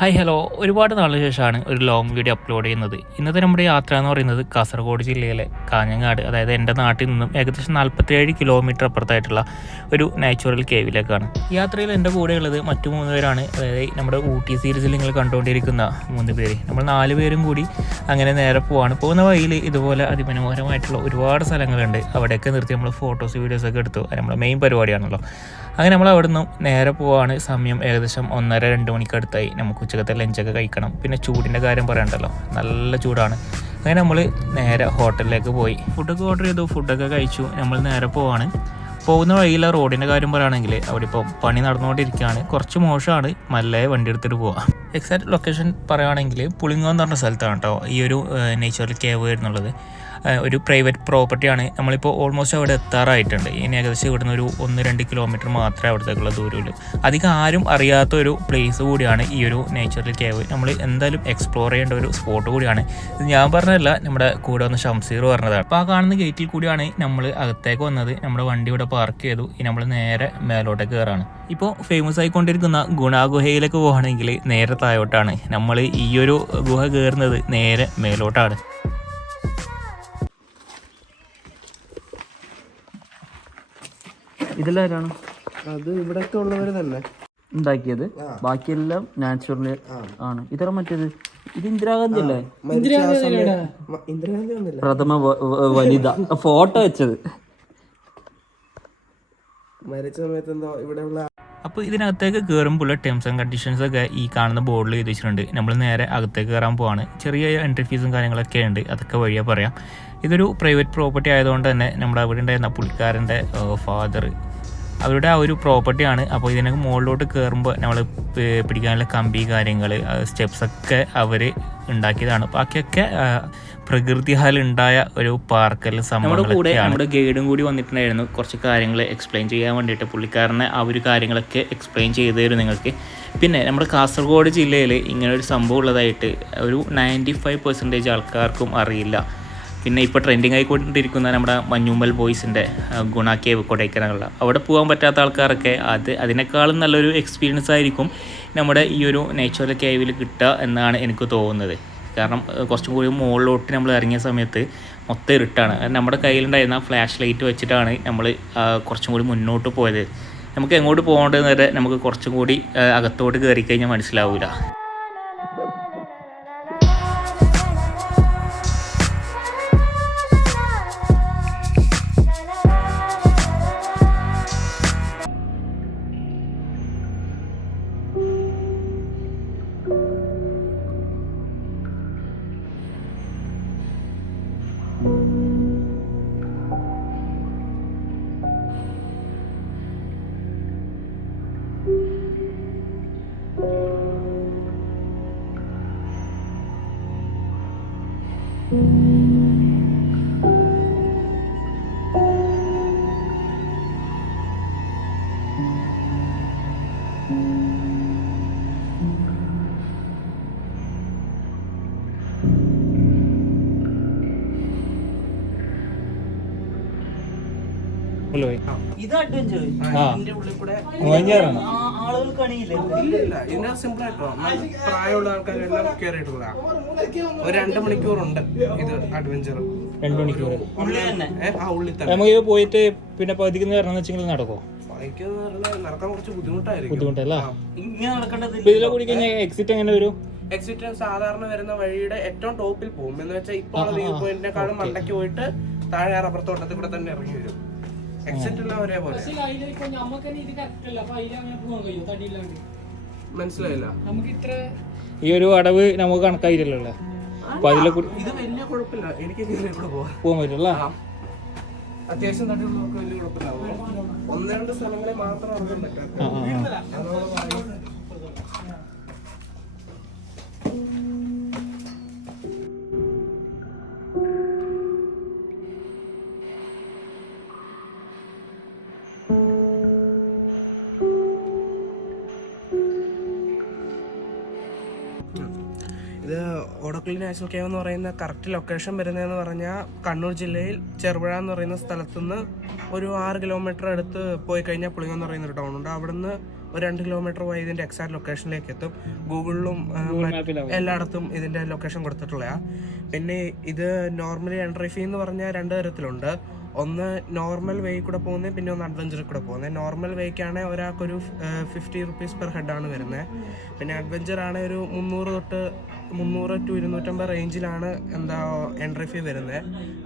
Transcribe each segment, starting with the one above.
Hi hello. ഒരുപാട് നാളിന് ശേഷമാണ് ഒരു ലോങ് വീഡിയോ അപ്ലോഡ് ചെയ്യുന്നത്. ഇന്നത്തെ നമ്മുടെ യാത്ര എന്ന് പറയുന്നത് കാസർഗോഡ് ജില്ലയിലെ കാഞ്ഞങ്ങാട് അതായത് എന്റെ നാട്ടിൽ നിന്നും ഏകദേശം നാൽപ്പത്തേഴ് കിലോമീറ്റർ അപ്പുറത്തായിട്ടുള്ള ഒരു നാച്ചുറൽ കേവിലേക്കാണ് യാത്രയിൽ എന്റെ കൂടെയുള്ളത് മറ്റു മൂന്ന് പേരാണ്. അതായത് നമ്മുടെ ഊട്ടി സീരീസിൽ നിങ്ങൾ കണ്ടുകൊണ്ടിരിക്കുന്ന മൂന്ന് പേര്. നമ്മൾ നാല് പേരും കൂടി അങ്ങനെ നേരെ പോവാണ്. പോകുന്ന വഴിയിൽ ഇതുപോലെ അതിമനോഹരമായിട്ടുള്ള ഒരുപാട് സ്ഥലങ്ങളുണ്ട്. അവിടെയൊക്കെ നിർത്തി നമ്മൾ ഫോട്ടോസ് വീഡിയോസൊക്കെ എടുത്തു. നമ്മുടെ മെയിൻ പരിപാടിയാണല്ലോ. അങ്ങനെ നമ്മൾ അവിടെ നിന്നും നേരെ പോവാണ്. സമയം ഏകദേശം ഒന്നര രണ്ട് മണിക്കടുത്തായി. നമുക്ക് ഉച്ചക്കത്തെ ലഞ്ചൊക്കെ കഴിക്കണം. പിന്നെ ചൂടിന്റെ കാര്യം പറയണ്ടല്ലോ. നല്ല ചൂടാണ്. അങ്ങനെ നമ്മൾ നേരെ ഹോട്ടലിലേക്ക് പോയി. ഫുഡൊക്കെ ഓർഡർ ചെയ്തു. ഫുഡൊക്കെ കഴിച്ചു. നമ്മൾ നേരെ പോവാണ്. പോകുന്ന വഴിയിലെ റോഡിന്റെ കാര്യം പറയുകയാണെങ്കിൽ അവിടെ പണി നടന്നുകൊണ്ടിരിക്കുകയാണ്. കുറച്ച് മോശമാണ്. മല്ലയെ വണ്ടി എടുത്തിട്ട് പോവാം. എക്സാക്ട് ലൊക്കേഷൻ പറയുകയാണെങ്കിൽ പുളിങ്ങോ എന്ന് പറഞ്ഞ സ്ഥലത്താണ് കേട്ടോ ഈ ഒരു നേച്ചറൽ കേവ് വരുന്നുള്ളത് ഒരു പ്രൈവറ്റ് പ്രോപ്പർട്ടിയാണ് നമ്മളിപ്പോൾ ഓൾമോസ്റ്റ് അവിടെ എത്താറായിട്ടുണ്ട്. ഇനി ഏകദേശം ഇവിടുന്ന് ഒരു ഒന്ന് രണ്ട് കിലോമീറ്റർ മാത്രമേ അവിടത്തേക്കുള്ള ദൂരമുള്ളൂ. അധികം ആരും അറിയാത്ത ഒരു പ്ലേസ് കൂടിയാണ് ഈ ഒരു നേച്ചറൽ കേവ് നമ്മൾ എന്തായാലും എക്സ്പ്ലോർ ചെയ്യേണ്ട ഒരു സ്പോട്ട് കൂടിയാണ്. ഇത് ഞാൻ പറഞ്ഞതല്ല നമ്മുടെ കൂടെ വന്ന ഷംസീർ പറഞ്ഞതാണ്. അപ്പോൾ ആ കാണുന്ന ഗേറ്റിൽ കൂടിയാണ് നമ്മൾ അകത്തേക്ക് വന്നത്. നമ്മുടെ വണ്ടി ഇവിടെ പാർക്ക് ചെയ്തു. ഇനി നമ്മൾ നേരെ മേലോട്ടേക്ക് കയറാണ്. ഇപ്പോൾ ഫേമസ് ആയിക്കൊണ്ടിരിക്കുന്ന ഗുണാഗുഹയിലേക്ക് പോകുകയാണെങ്കിൽ നേരെ താഴോട്ടാണ്. നമ്മൾ ഈ ഒരു ഗുഹ കയറുന്നത് നേരെ മേലോട്ടാണ്. ഇതിലാരാണ്? അത് ഇവിടൊക്കെ ഉള്ളവര് തന്നെ. ഉണ്ടാക്കിയത്. ബാക്കിയെല്ലാം നാച്ചുറൽ ആണ്. ഇതറ മറ്റേത്? ഇത് ഇന്ദിരാഗാന്ധി അല്ലേ ഇന്ദിരാഗാന്ധി പ്രഥമ വനിത. ഫോട്ടോ വെച്ചത്. മരിച്ച സമയത്ത് എന്തോ ഇവിടെ ഉള്ള അപ്പോൾ ഇതിനകത്തേക്ക് കയറുമ്പോൾ ടേംസ് ആൻഡ് കണ്ടീഷൻസ് ഒക്കെ ഈ കാണുന്ന ബോർഡിൽ എഴുതി വെച്ചിട്ടുണ്ട് നമ്മൾ നേരെ അകത്തേക്ക് കയറാൻ പോവാണ്. ചെറിയ എൻട്രി ഫീസും കാര്യങ്ങളൊക്കെ ഉണ്ട്. അതൊക്കെ വഴിയാ പറയാം. ഇതൊരു പ്രൈവറ്റ് പ്രോപ്പർട്ടി ആയതുകൊണ്ട് തന്നെ നമ്മുടെ അവിടെ ഉണ്ടായിരുന്ന പുള്ളിക്കാരന്റെ ഫാദർ അവരുടെ ആ ഒരു പ്രോപ്പർട്ടിയാണ് അപ്പോൾ ഇതിനൊക്കെ മുകളിലോട്ട് കയറുമ്പോൾ നമ്മൾ പിടിക്കാനുള്ള കമ്പി കാര്യങ്ങൾ സ്റ്റെപ്സ് ഒക്കെ അവർ ഉണ്ടാക്കിയതാണ്. ബാക്കിയൊക്കെ ഉണ്ടായ ഒരു പാർക്കൽ നമ്മുടെ കൂടെ നമ്മുടെ ഗൈഡും കൂടി വന്നിട്ടുണ്ടായിരുന്നു. കുറച്ച് കാര്യങ്ങൾ എക്സ്പ്ലെയിൻ ചെയ്യാൻ വേണ്ടിയിട്ട് പുള്ളിക്കാരനെ ആ ഒരു കാര്യങ്ങളൊക്കെ എക്സ്പ്ലെയിൻ ചെയ്തു തരും നിങ്ങൾക്ക്. പിന്നെ നമ്മുടെ കാസർഗോഡ് ജില്ലയിൽ ഇങ്ങനെ ഒരു സംഭവം ഉള്ളതായിട്ട് ഒരു നയന്റി ഫൈവ് പെർസെന്റേജ് ആൾക്കാർക്കും അറിയില്ല. പിന്നെ ഇപ്പോൾ ട്രെൻഡിങ് ആയിക്കൊണ്ടിരിക്കുന്ന നമ്മുടെ മഞ്ഞുമ്മൽ ബോയ്സിന്റെ കേവ് കൊടൈക്കനാലുള്ള. അവിടെ പോകാൻ പറ്റാത്ത ആൾക്കാരൊക്കെ അത് അതിനേക്കാളും നല്ലൊരു എക്സ്പീരിയൻസ് ആയിരിക്കും നമ്മുടെ ഈ ഒരു നേച്ചുറൽ കേവിൽ കിട്ടുക എന്നാണ് എനിക്ക് തോന്നുന്നത്. കാരണം കുറച്ചും കൂടി മുകളിലോട്ട് നമ്മൾ ഇറങ്ങിയ സമയത്ത് മൊത്തം ഇരുട്ടാണ്. നമ്മുടെ കയ്യിലുണ്ടായിരുന്ന ഫ്ലാഷ് ലൈറ്റ് വെച്ചിട്ടാണ് നമ്മൾ കുറച്ചും കൂടി മുന്നോട്ട് പോയത്. നമുക്ക് എങ്ങോട്ട് പോകേണ്ടതെന്ന് വരെ നമുക്ക് കുറച്ചും കൂടി അകത്തോട്ട് കയറി കഴിഞ്ഞാൽ മനസ്സിലാവില്ല ഇത് അഡ്വഞ്ചർ ഇതിന്റെ ഉള്ളിൽ കൂടെ ആളുകൾ അണിയില്ലേ? ഇല്ല ഇതിനാ സിമ്പിൾ ആയിട്ട്? പ്രായമുള്ള ആൾക്കാരെല്ലാം കയറിയിട്ടുള്ള ഒരു രണ്ട് മണിക്കൂറുണ്ട് ഇത് അഡ്വഞ്ചർ രണ്ട് മണിക്കൂർ ഉള്ളിൽ തന്നെ. ആ ഉള്ളിൽ തന്നെ. നമുക്ക് പോയിട്ട് പിന്നെ പതിക്കുന്ന കാരണം വെച്ചെങ്കിൽ നടക്കോ നടക്കാൻ കുറച്ച് ബുദ്ധിമുട്ടായിരിക്കും. ബുദ്ധിമുട്ടല്ല? ഇങ്ങനെ നടക്കേണ്ടത് ഇതിലെ കൂടി കഴിഞ്ഞാൽ എക്സിറ്റ് എങ്ങനെ വരും? എക്സിറ്റ് സാധാരണ വരുന്ന വഴിയുടെ ഏറ്റവും ടോപ്പിൽ പോകും. എന്ന് വെച്ചാൽ ഇപ്പോൾ വ്യൂ പോയിന്റിനെക്കാളും മണ്ടയ്ക്ക് പോയിട്ട് താഴെ റബ്ബർ തോട്ടത്തിൽ കൂടെ തന്നെ ഇറങ്ങി വരും. എക്സിറ്റ് എല്ലാം ഒരേപോലെ മനസ്സിലായില്ല. ഈ ഒരു അടവ് നമുക്ക് കണക്കായില്ലല്ലോ അപ്പൊ അതിലെ ഇത് വലിയ കുഴപ്പമില്ല. എനിക്ക് പോകാൻ പറ്റില്ല. അത്യാവശ്യം തടിയുള്ളവർക്ക് വലിയ കുഴപ്പമില്ല. ഒന്ന് രണ്ട് സ്ഥലങ്ങളിൽ മാത്രം അറിയാൻ പറ്റാത്ത ഇത് ഓടക്കുള്ളി നാഷണൽ കേവ് എന്ന് പറയുന്ന കറക്റ്റ് ലൊക്കേഷൻ വരുന്നതെന്ന് പറഞ്ഞാൽ കണ്ണൂർ ജില്ലയിൽ ചെറുപുഴ എന്ന് പറയുന്ന സ്ഥലത്തുനിന്ന് ഒരു ആറ് കിലോമീറ്റർ അടുത്ത് പോയി കഴിഞ്ഞാൽ പുളിങ്ങ എന്ന് പറയുന്ന ഒരു ടൗൺ ഉണ്ട്. അവിടുന്ന് ഒരു രണ്ട് കിലോമീറ്റർ പോയി ഇതിന്റെ എക്സാക്ട് ലൊക്കേഷനിലേക്ക് എത്തും. ഗൂഗിളിലും എല്ലായിടത്തും ഇതിന്റെ ലൊക്കേഷൻ കൊടുത്തിട്ടുള്ള പിന്നെ ഇത് നോർമലി എൻട്രി ഫീ എന്ന് പറഞ്ഞാൽ രണ്ട് തരത്തിലുണ്ട്. ഒന്ന് നോർമൽ വേ കൂടെ പോകുന്നത് പിന്നെ ഒന്ന് അഡ്വഞ്ചറിൽ കൂടെ പോകുന്നത് നോർമൽ വേക്കാണെങ്കിൽ ഒരാൾക്കൊരു ഫിഫ്റ്റി റുപ്പീസ് പെർ ഹെഡാണ് വരുന്നത് പിന്നെ അഡ്വഞ്ചർ ആണ് ഒരു മുന്നൂറ് തൊട്ട് മുന്നൂറ് ടു ഇരുന്നൂറ്റമ്പത് റേഞ്ചിലാണ് എന്താ എൻട്രി ഫീ വരുന്നത്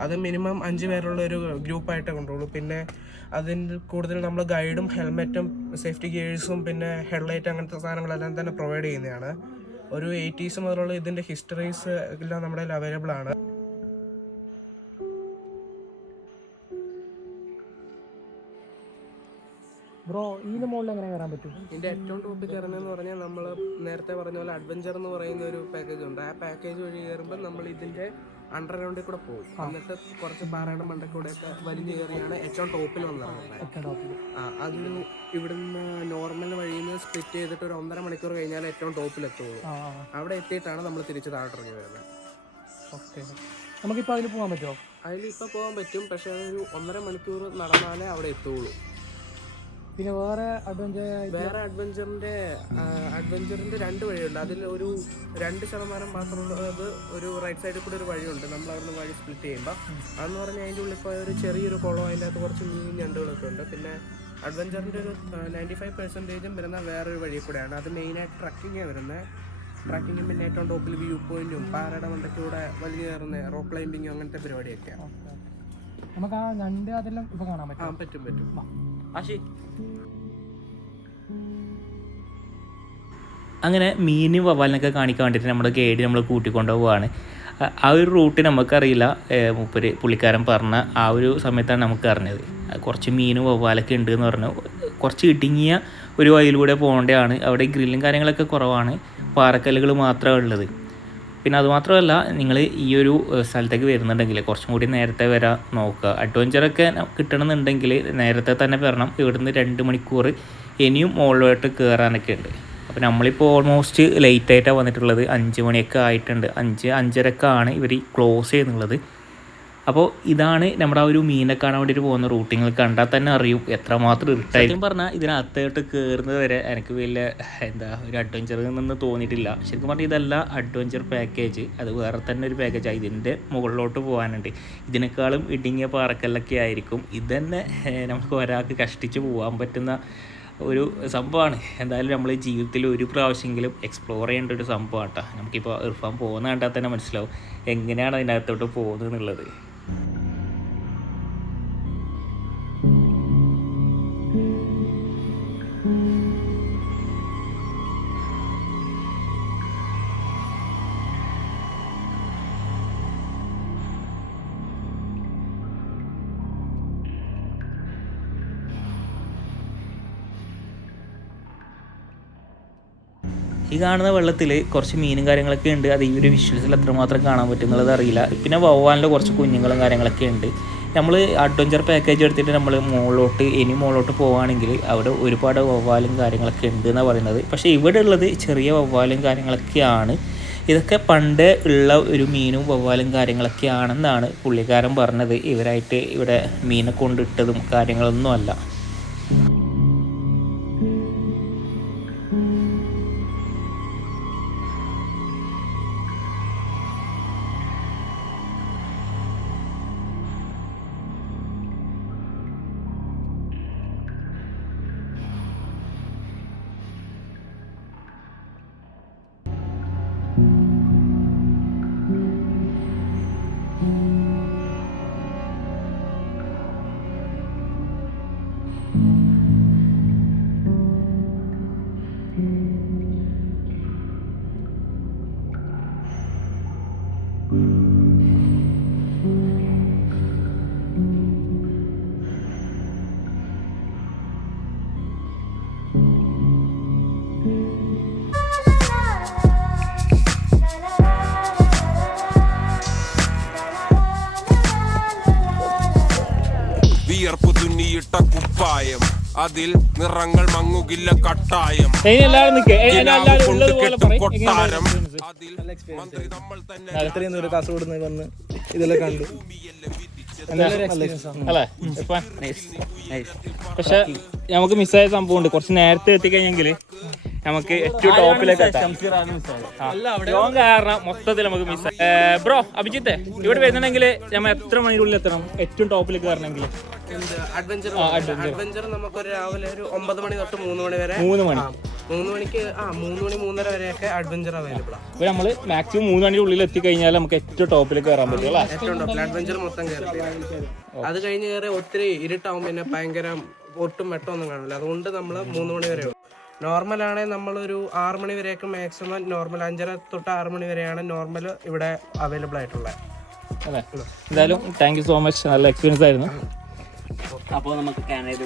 അത് മിനിമം അഞ്ച് പേരുള്ള ഒരു ഗ്രൂപ്പായിട്ടേ കൊണ്ടുള്ളൂ. പിന്നെ അതിന് കൂടുതൽ നമ്മൾ ഗൈഡും ഹെൽമെറ്റും സേഫ്റ്റി ഗിയേഴ്സും പിന്നെ ഹെഡ്ലൈറ്റ് അങ്ങനത്തെ സാധനങ്ങളെല്ലാം തന്നെ പ്രൊവൈഡ് ചെയ്യുന്നതാണ്. ഒരു എയ്റ്റീസ് മുതലുള്ള ഇതിന്റെ ഹിസ്റ്ററീസ് എല്ലാം നമ്മുടെ കയ്യിൽ അവൈലബിൾ ആണ്. മുകളിൽ എങ്ങനെ കയറാൻ പറ്റും? ഇതിന്റെ ഏറ്റവും ടോപ്പിൽ കയറണമെന്ന് പറഞ്ഞാൽ നമ്മൾ നേരത്തെ പറഞ്ഞ പോലെ അഡ്വഞ്ചർ എന്ന് പറയുന്ന ഒരു പാക്കേജ് ഉണ്ട്. ആ പാക്കേജ് വഴി കയറുമ്പോൾ നമ്മൾ ഇതിന്റെ അണ്ടർഗ്രൗണ്ടിൽ കൂടെ പോകും. എന്നിട്ട് കുറച്ച് പാറയുടെ മണ്ടക്കൂടെയൊക്കെ വലിഞ്ഞു കയറിയാണ് ഏറ്റവും ടോപ്പിൽ വന്നത്. ആ അതിൽ ഇവിടുന്ന് നോർമൽ വഴിയിൽ നിന്ന് സ്പ്ലിറ്റ് ചെയ്തിട്ട് ഒരു ഒന്നര മണിക്കൂർ കഴിഞ്ഞാൽ ഏറ്റവും ടോപ്പിൽ എത്തുള്ളൂ. അവിടെ എത്തിയിട്ടാണ് നമ്മൾ തിരിച്ച് താഴോട്ടിറങ്ങി വരുന്നത്. ഓക്കെ. നമുക്കിപ്പോൾ അതിൽ പോകാൻ പറ്റുമോ? അതിൽ ഇപ്പോൾ പോകാൻ പറ്റും. പക്ഷേ അതൊരു ഒന്നര മണിക്കൂർ നടന്നാലേ അവിടെ എത്തുള്ളൂ. പിന്നെ വേറെ അഡ്വഞ്ചർ വേറെ അഡ്വഞ്ചറിന്റെ അഡ്വഞ്ചറിന്റെ രണ്ട് വഴിയുണ്ട്. അതിൽ ഒരു രണ്ട് ശതമാനം മാത്രമുള്ളത് ഒരു റൈറ്റ് സൈഡിൽ കൂടെ ഒരു വഴിയുണ്ട്. നമ്മൾ അവിടുന്ന് വഴി സ്പ്ലിറ്റ് ചെയ്യുമ്പോൾ അതെന്ന് പറഞ്ഞാൽ അതിന്റെ ഉള്ളിൽ പോയ ഒരു ചെറിയൊരു കുളം അതിന്റെ അകത്ത് കുറച്ച് മീൻ ഞണ്ടുകളൊക്കെ ഉണ്ട്. പിന്നെ അഡ്വഞ്ചറിന്റെ ഒരു നയന്റി ഫൈവ് പെർസെന്റേജും വരുന്ന വേറൊരു വഴി കൂടെയാണ്. അത് മെയിനായിട്ട് ട്രക്കിങ്ങാണ് വരുന്നത് ട്രക്കിങ്ങും പിന്നെ ഏറ്റവും ടോപ്പിൽ വ്യൂ പോയിന്റും പാറയുടെ മണ്ടയ്ക്കൂടെ വലിയ കയറുന്ന റോക്ക് ക്ലൈമ്പിങ്ങും അങ്ങനത്തെ പരിപാടിയൊക്കെയാണ് നമുക്ക് ആ രണ്ട് അതെല്ലാം ഇപ്പൊ കാണാൻ പറ്റും. പറ്റും പറ്റും. ആശി. അങ്ങനെ മീനും വവ്വാലിനൊക്കെ കാണിക്കാൻ വേണ്ടിയിട്ട് നമ്മുടെ ഗൈഡ് നമ്മൾ കൂട്ടിക്കൊണ്ടു പോവുകയാണ് ആ- ഒരു റൂട്ട് നമുക്കറിയില്ല മൂപ്പര് പുള്ളിക്കാരൻ പറഞ്ഞ ആ ഒരു സമയത്താണ് നമുക്ക് അറിഞ്ഞത്. കുറച്ച് മീനും വവ്വാലൊക്കെ ഉണ്ട് എന്ന് പറഞ്ഞു. കുറച്ച് ഇടുങ്ങിയ ഒരു വഴിയിലൂടെ പോകേണ്ടതാണ്. അവിടെ ഗ്രില്ലും കാര്യങ്ങളൊക്കെ കുറവാണ്. പാറക്കല്ലുകൾ മാത്രമേ ഉള്ളത്. പിന്നെ അതുമാത്രമല്ല നിങ്ങൾ ഈ ഒരു സ്ഥലത്തേക്ക് വരുന്നുണ്ടെങ്കിൽ കുറച്ചും കൂടി നേരത്തെ വരാൻ നോക്കുക. അഡ്വഞ്ചറൊക്കെ കിട്ടണമെന്നുണ്ടെങ്കിൽ നേരത്തെ തന്നെ വരണം. ഇവിടുന്ന് രണ്ട് മണിക്കൂർ ഇനിയും മുകളിലോട്ട് കയറാനൊക്കെ ഉണ്ട്. അപ്പോൾ നമ്മളിപ്പോൾ ഓൾമോസ്റ്റ് ലേറ്റ് ആയിട്ടാണ് വന്നിട്ടുള്ളത്. അഞ്ച് മണിയൊക്കെ ആയിട്ടുണ്ട്. അഞ്ച് അഞ്ചരക്കാണ് ഇവർ ക്ലോസ് ചെയ്യുന്നുള്ളത്. അപ്പോൾ ഇതാണ് നമ്മുടെ ആ ഒരു മീനെ കാണാൻ വേണ്ടിയിട്ട് പോകുന്ന റൂട്ടിങ്ങൾ കണ്ടാൽ തന്നെ അറിയും എത്രമാത്രം ഇരുട്ടായിട്ടും പറഞ്ഞാൽ ഇതിനകത്തോട്ട് കയറുന്നത് വരെ എനിക്ക് വലിയ എന്താ ഒരു അഡ്വഞ്ചർ നിന്ന് തോന്നിയിട്ടില്ല. ശരിക്കും പറഞ്ഞാൽ ഇതല്ല അഡ്വഞ്ചർ പാക്കേജ് അത് വേറെ തന്നെ ഒരു പാക്കേജാണ് ഇതിന്റെ മുകളിലോട്ട് പോകാനുണ്ട്. ഇതിനേക്കാളും ഇടുങ്ങിയ പാറക്കല്ലൊക്കെ ആയിരിക്കും. ഇതന്നെ തന്നെ നമുക്ക് ഒരാൾക്ക് കഷ്ടിച്ച് പോകാൻ പറ്റുന്ന ഒരു സംഭവമാണ്. എന്തായാലും നമ്മൾ ജീവിതത്തിൽ ഒരു പ്രാവശ്യമെങ്കിലും എക്സ്പ്ലോർ ചെയ്യേണ്ട ഒരു സംഭവമാണ് കേട്ടോ നമുക്കിപ്പോൾ ഇർഫാൻ പോകുന്ന കണ്ടാൽ തന്നെ മനസ്സിലാവും. എങ്ങനെയാണ് അതിന്റെ അകത്തോട്ട് പോകുന്നത് എന്നുള്ളത്. ഈ കാണുന്ന വെള്ളത്തിൽ കുറച്ച് മീനും കാര്യങ്ങളൊക്കെ ഉണ്ട്. അത് ഈ ഒരു വിഷ്വൽസിൽ എത്രമാത്രം കാണാൻ പറ്റും എന്നുള്ളത് അറിയില്ല. പിന്നെ വവ്വാലിന്റെ കുറച്ച് കുഞ്ഞുങ്ങളും കാര്യങ്ങളൊക്കെ ഉണ്ട്. നമ്മൾ അഡ്വഞ്ചർ പാക്കേജ് എടുത്തിട്ട് നമ്മൾ മുകളിലോട്ട് ഇനി മുകളിലോട്ട് പോവുകയാണെങ്കിൽ അവിടെ ഒരുപാട് വവ്വാലും കാര്യങ്ങളൊക്കെ ഉണ്ട് എന്നാണ് പറയുന്നത്. പക്ഷേ ഇവിടെ ഉള്ളത് ചെറിയ വവ്വാലും കാര്യങ്ങളൊക്കെയാണ്. ഇതൊക്കെ പണ്ട് ഉള്ള ഒരു മീനും വവ്വാലും കാര്യങ്ങളൊക്കെ ആണെന്നാണ് പുള്ളിക്കാരൻ പറഞ്ഞത്. ഇവരായിട്ട് ഇവിടെ മീനെ കൊണ്ടിട്ടതും കാര്യങ്ങളൊന്നും അല്ല. അതിൽ നിറങ്ങൾ മങ്ങുകില്ല കട്ടായം. കിനാവ് കൊണ്ട് കെട്ടും കൊട്ടാരം. അതിൽ മന്ത്രി നമ്മൾ തന്നെ കാസർഗോഡ് നിന്ന് വന്ന് ഇതെല്ലാം കണ്ടു. പക്ഷെ നമുക്ക് മിസ്സായ സംഭവം ഉണ്ട്. കുറച്ച് നേരത്തെ എത്തിക്കഴിഞ്ഞെങ്കിൽ നമുക്ക് ഏറ്റവും ടോപ്പിലേക്ക്. ലോങ് കാരണം മൊത്തത്തിൽ നമുക്ക് മിസ് ബ്രോ അഭിജിത്തെ ഇവിടെ വരുന്നുണ്ടെങ്കിൽ നമ്മൾ എത്ര മണിക്കുള്ളിൽ എത്തണം? ഏറ്റവും ടോപ്പിലേക്ക് കയറണമെങ്കിൽ അഡ്വഞ്ചർ അഡ്വഞ്ചർ നമുക്കൊരു രാവിലെ ഒരു ഒമ്പത് മണി തൊട്ട് മൂന്ന് മണി വരെ മൂന്ന് മണി. മൂന്ന് മണിക്ക് ആ മൂന്ന് മണി മൂന്നര വരെയൊക്കെ അഡ്വഞ്ചർ അവൈലബിൾ ആണ് ഇപ്പൊ നമ്മൾ മാക്സിമം മൂന്ന് മണിയുടെ ഉള്ളിൽ എത്തിക്കഴിഞ്ഞാൽ നമുക്ക് ഏറ്റവും ടോപ്പിലേക്ക് കയറാൻ പറ്റും ഏറ്റവും ടോപ്പിൽ അഡ്വഞ്ചർ മൊത്തം കയറി അത് കഴിഞ്ഞ് കയറി ഒത്തിരി ഇരുട്ടാവും പിന്നെ ഭയങ്കര ഒട്ടും വെട്ടമൊന്നും കാണില്ല. അതുകൊണ്ട് നമ്മൾ മൂന്ന് മണി വരെ നോർമൽ ആണെങ്കിൽ നമ്മളൊരു ആറ് മണി വരെയൊക്കെ മാക്സിമം നോർമൽ അഞ്ചര തൊട്ട് ആറ് മണി വരെയാണ് നോർമൽ ഇവിടെ അവൈലബിൾ ആയിട്ടുള്ളത്. അതെ. എന്തായാലും താങ്ക് യു സോ മച്ച് നല്ല എക്സ്പീരിയൻസ് ആയിരുന്നു. അപ്പോൾ നമുക്ക് കാനഡയിൽ